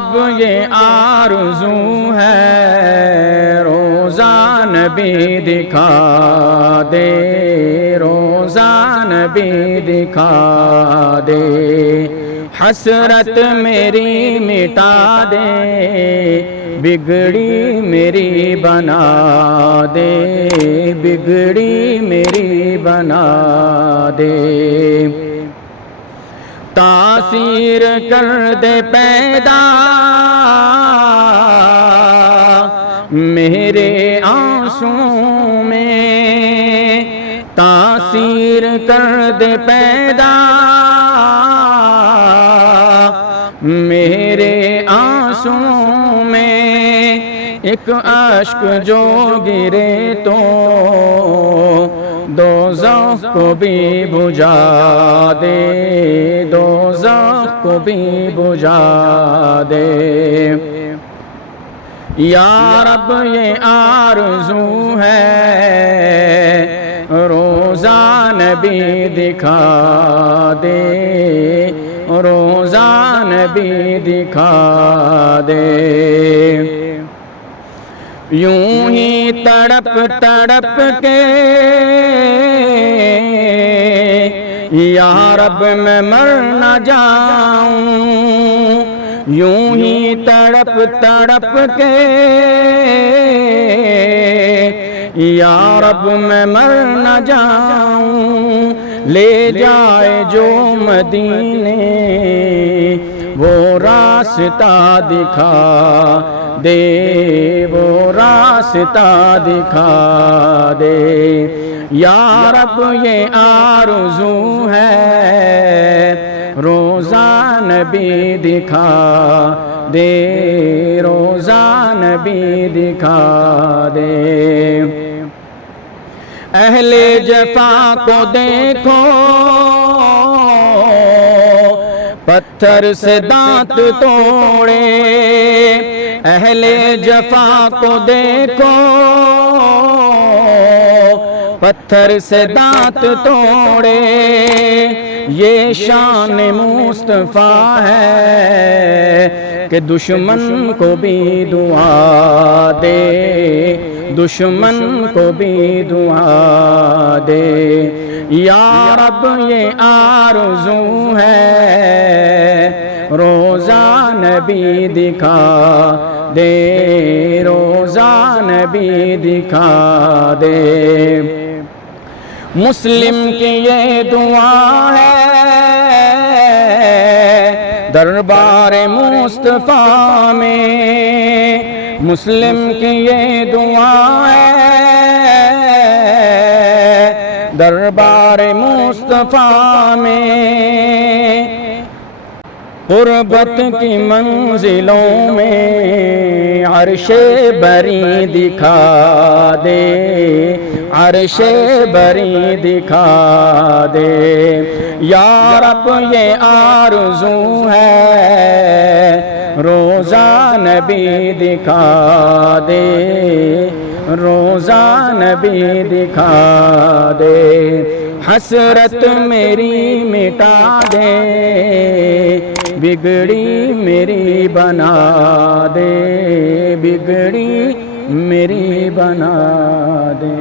رب یہ آرزو ہے روزہ نبی دکھا دے، روزہ نبی دکھا دے، حسرت میری مٹا دے، بگڑی میری بنا دے، بگڑی میری بنا دے، تاثیر کر دے پیدا میرے آنسوں میں، تاثیر کر دے پیدا میرے آنسوں میں، ایک اشک جو گرے تو دوزخ کو بھی بجھا دے، دوزخ کو بھی بجھا دے، یا رب یہ آرزو ہے روزہ نبی دکھا دے، روزہ نبی دکھا دے، یوں ہی تڑپ تڑپ کے یا رب میں مر نہ جاؤں، یوں ہی تڑپ تڑپ کے یا رب میں مر نہ جاؤں، لے جائے جو مدینے وہ راستہ دکھا دے، وہ راستہ دکھا دے، یا رب یہ آرزو ہے روزہ نبی دکھا دے، روزہ نبی دکھا دے، اہل جفا کو دیکھو پتھر سے دانت توڑے، اہل جفا کو دیکھو پتھر سے دانت توڑے، یہ شان مصطفیٰ ہے کہ دشمن کو بھی دعا دے، دشمن کو بھی دعا دے، یا رب یہ آرزو ہے روزہ نبی دکھا دے، روزہ نبی دکھا دے، مسلم کی یہ دعا ہے دربار مصطفیٰ میں، مسلم کی یہ دعا ہے دربار مصطفیٰ میں، قربت کی منزلوں میں عرش بری دکھا دے، عرش بری دکھا دے، یا رب یہ آرزو ہے روزہ نبی دکھا دے، روزہ نبی دکھا دے، حسرت میری مٹا دے، بگڑی میری بنا دے، بگڑی میری بنا دے۔